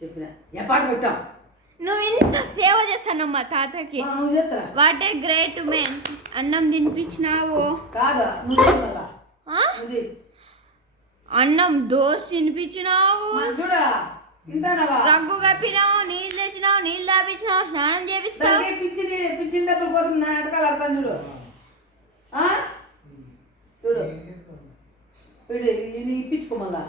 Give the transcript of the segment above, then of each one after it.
చెప్పిన. ఏ పాట పెట్టాం నువ్వు ఇంత సేవ చేస్తాను మా తాతకి వాట్ ఏ గ్రేట్ మ్యాన్ అన్నం తినిపించినావు. అన్నం దోశ తినిపించినావు. మనం రగ్గు కప్పినావు నీళ్ళు తెచ్చినావు నీళ్ళు తాపించినావు స్నానం చేపిస్తావు. పిచ్చి డబ్బుల కోసం నాటకాలు ఆడతాను చూడు ఆ? చూడు వీడు ఇప్పించుకో మళ్ళా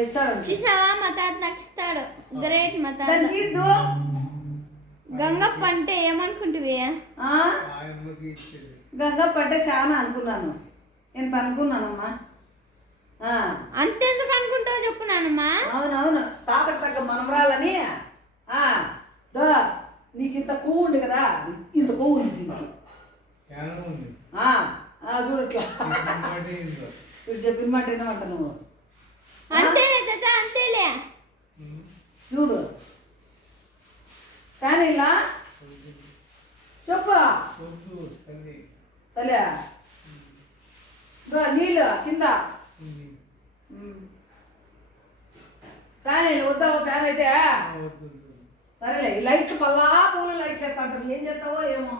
ఇస్తాడు చూసినావా? మా తాత నాకు ఇస్తాడు. గ్రేట్ మా తాత. గంగప్ప అంటే ఏమనుకుంటువి? ఆ? గంగప్ప అంటే చాలా అనుకున్నాను. ఎంత అనుకున్నానమ్మా ఆ, అంతెందుకు అనుకుంటావు చెప్పు నాన్నమ్మా అవునవును. తాతకు తగ్గ మనమరాలని ఆ, దో నీకు ఇంత కొవ్వు ఉంది కదా. ఇంత కొవ్వు ఉంది దీనికి. చూడు వీడు చెప్పిన మాట వినమంట నువ్వు. అంతేలే తాత అంతేలే. చూడు. కానీ ఇలా చెప్పు. సరే నీళ్ళు కింద. కానీ వద్దావు ఫ్యాన్ అయితే? సరేలే ఈ లైట్ మళ్ళా పూలు లైట్ చేస్తా అంటారు ఏం చేస్తావో ఏమో.